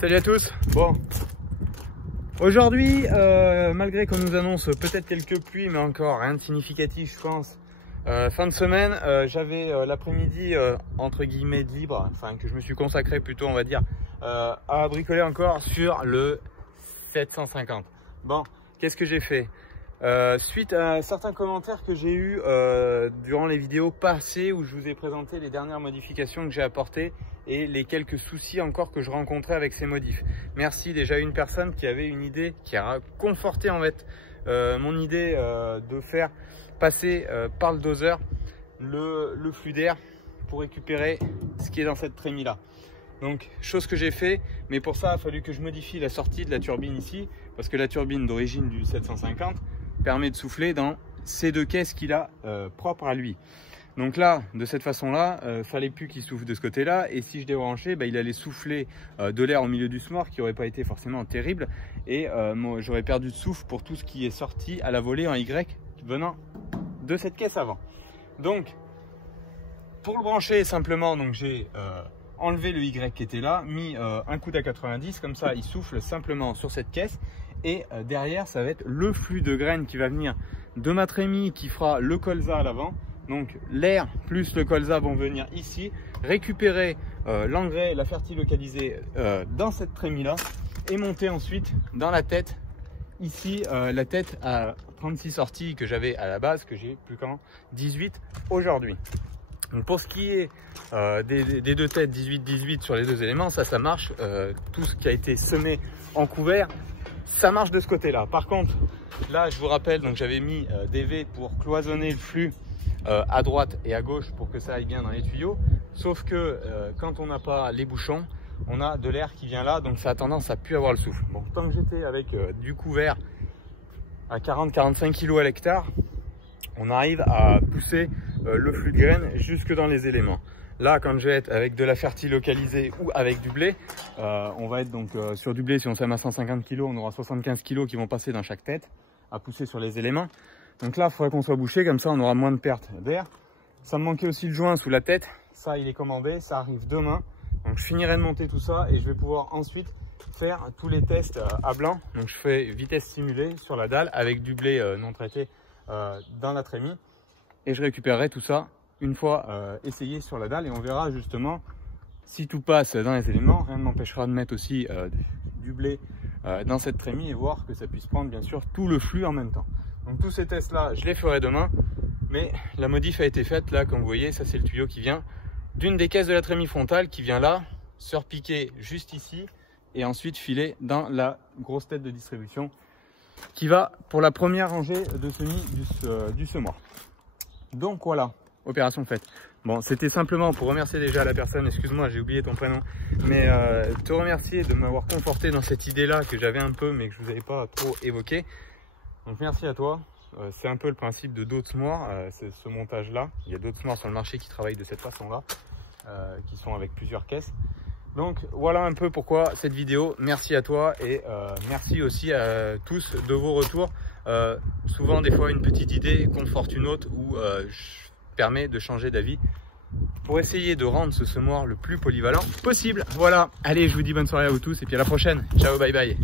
Salut à tous. Bon, aujourd'hui, malgré qu'on nous annonce peut-être quelques pluies, mais encore rien de significatif, je pense. Fin de semaine, j'avais l'après-midi entre guillemets de libre, enfin que je me suis consacré plutôt, on va dire, à bricoler encore sur le 750. Bon, qu'est-ce que j'ai fait? Suite à certains commentaires que j'ai eu durant les vidéos passées où je vous ai présenté les dernières modifications que j'ai apportées et les quelques soucis encore que je rencontrais avec ces modifs. Merci déjà à une personne qui avait une idée, qui a conforté en fait mon idée de faire passer par le doseur le flux d'air pour récupérer ce qui est dans cette trémie là. Donc chose que j'ai fait, mais pour ça il a fallu que je modifie la sortie de la turbine ici, parce que la turbine d'origine du 750 permet de souffler dans ces deux caisses qu'il a propres à lui. Donc là, de cette façon-là, fallait plus qu'il souffle de ce côté-là, et si je débranchais, il allait souffler de l'air au milieu du smore, qui n'aurait pas été forcément terrible, et j'aurais perdu de souffle pour tout ce qui est sorti à la volée en Y venant de cette caisse avant. Donc, pour le brancher simplement, donc j'ai enlevé le Y qui était là, mis un coude à 90, comme ça il souffle simplement sur cette caisse. Et derrière, ça va être le flux de graines qui va venir de ma trémie qui fera le colza à l'avant. Donc l'air plus le colza vont venir ici, récupérer l'engrais, la fertilocaliser dans cette trémie là et monter ensuite dans la tête. Ici, la tête à 36 sorties que j'avais à la base, que j'ai plus qu'en 18 aujourd'hui. Donc pour ce qui est des deux têtes 18-18 sur les deux éléments, ça marche. Tout ce qui a été semé en couvert, ça marche de ce côté là. Par contre là je vous rappelle, donc j'avais mis des V pour cloisonner le flux à droite et à gauche pour que ça aille bien dans les tuyaux, sauf que quand on n'a pas les bouchons, on a de l'air qui vient là, donc ça a tendance à plus avoir le souffle. Bon, tant que j'étais avec du couvert à 40-45 kg à l'hectare, on arrive à pousser le flux de graines jusque dans les éléments. Là, quand je vais être avec de la fertile localisée ou avec du blé, on va être donc sur du blé, si on sème à 150 kg, on aura 75 kg qui vont passer dans chaque tête à pousser sur les éléments. Donc là, il faudrait qu'on soit bouché, comme ça on aura moins de pertes d'air. Ça me manquait aussi le joint sous la tête, ça il est commandé, ça arrive demain. Donc je finirai de monter tout ça et je vais pouvoir ensuite faire tous les tests à blanc. Donc je fais vitesse simulée sur la dalle avec du blé non traité dans la trémie et je récupérerai tout ça une fois essayé sur la dalle et on verra justement si tout passe dans les éléments. Rien ne m'empêchera de mettre aussi du blé dans cette trémie et voir que ça puisse prendre bien sûr tout le flux en même temps. Donc tous ces tests là je les ferai demain, mais la modif a été faite là, comme vous voyez, ça c'est le tuyau qui vient d'une des caisses de la trémie frontale qui vient là, se repiquer juste ici et ensuite filer dans la grosse tête de distribution qui va pour la première rangée de semis du semoir. Donc voilà, opération faite. Bon, c'était simplement pour remercier déjà la personne, excuse-moi j'ai oublié ton prénom, mais te remercier de m'avoir conforté dans cette idée là que j'avais un peu mais que je vous avais pas trop évoqué. Donc merci à toi. C'est un peu le principe de d'autres semoirs, c'est ce montage là. Il y a d'autres semoirs sur le marché qui travaillent de cette façon là, qui sont avec plusieurs caisses. Donc voilà un peu pourquoi cette vidéo. Merci à toi et merci aussi à tous de vos retours. Souvent des fois une petite idée conforte une autre ou permet de changer d'avis pour essayer de rendre ce semoir le plus polyvalent possible. Voilà, allez je vous dis bonne soirée à vous tous et puis à la prochaine. Ciao, bye bye.